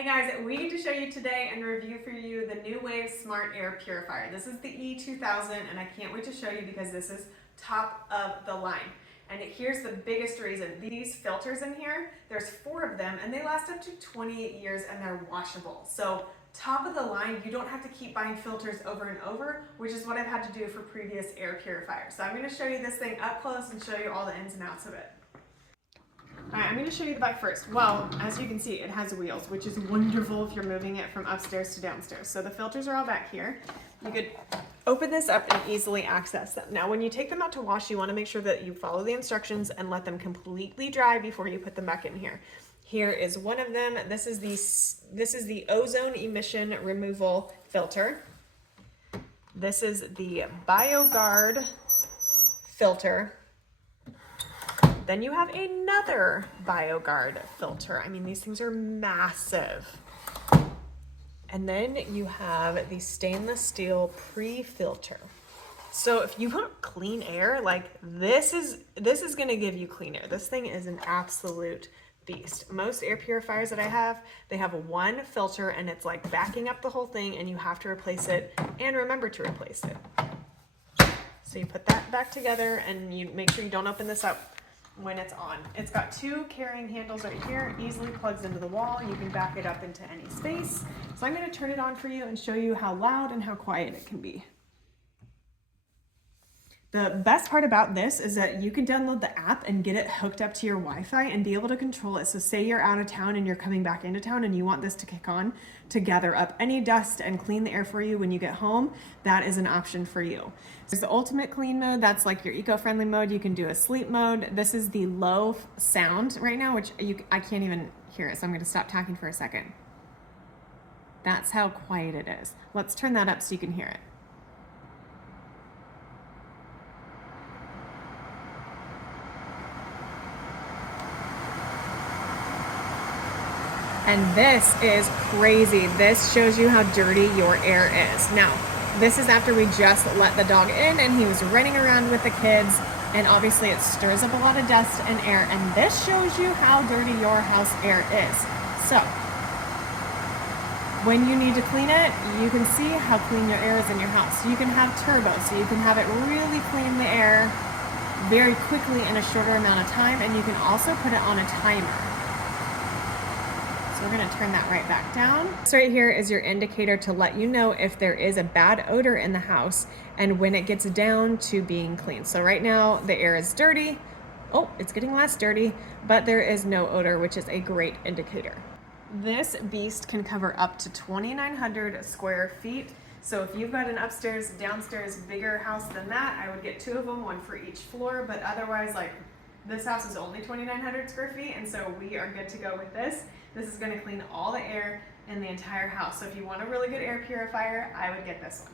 Hey guys, we need to show you today and review for you the Nuwave Smart Air Purifier. This is the E2000 and I can't wait to show you because this is top of the line. And here's the biggest reason. These filters in here, there's 4 of them and they last up to 20 years and they're washable. So top of the line, you don't have to keep buying filters over and over, which is what I've had to do for previous air purifiers. So I'm going to show you this thing up close and show you all the ins and outs of it. Alright, I'm going to show you the back first. Well, as you can see, it has wheels, which is wonderful if you're moving it from upstairs to downstairs. So the filters are all back here. You could open this up and easily access them. Now, when you take them out to wash, you want to make sure that you follow the instructions and let them completely dry before you put them back in here. Here is one of them. This is the ozone emission removal filter. This is the BioGuard filter. Then you have another BioGuard filter. I mean, these things are massive. And then you have the stainless steel pre-filter. So if you want clean air, like this is gonna give you clean air. This thing is an absolute beast. Most air purifiers that I have, they have one filter and it's like backing up the whole thing and you have to replace it and remember to replace it. So you put that back together and you make sure you don't open this up when it's on. It's got 2 carrying handles right here, easily plugs into the wall. You can back it up into any space. So I'm going to turn it on for you and show you how loud and how quiet it can be. The best part about this is that you can download the app and get it hooked up to your Wi-Fi and be able to control it. So say you're out of town and you're coming back into town and you want this to kick on to gather up any dust and clean the air for you when you get home, that is an option for you. There's the ultimate clean mode. That's like your eco-friendly mode. You can do a sleep mode. This is the low sound right now, which I can't even hear it. So I'm going to stop talking for a second. That's how quiet it is. Let's turn that up so you can hear it. And this is crazy. This shows you how dirty your air is. Now, this is after we just let the dog in and he was running around with the kids, and obviously it stirs up a lot of dust and air, and this shows you how dirty your house air is. So, when you need to clean it, you can see how clean your air is in your house. You can have turbo, so you can have it really clean the air very quickly in a shorter amount of time, and you can also put it on a timer. So we're going to turn that right back down. So right here is your indicator to let you know if there is a bad odor in the house and when it gets down to being clean. So right now the air is dirty. Oh, it's getting less dirty, but there is no odor, which is a great indicator. This beast can cover up to 2,900 square feet. So if you've got an upstairs, downstairs, bigger house than that, I would get 2 of them, 1 for each floor, but otherwise, like, this house is only 2,900 square feet, and so we are good to go with this. This is going to clean all the air in the entire house. So if you want a really good air purifier, I would get this one.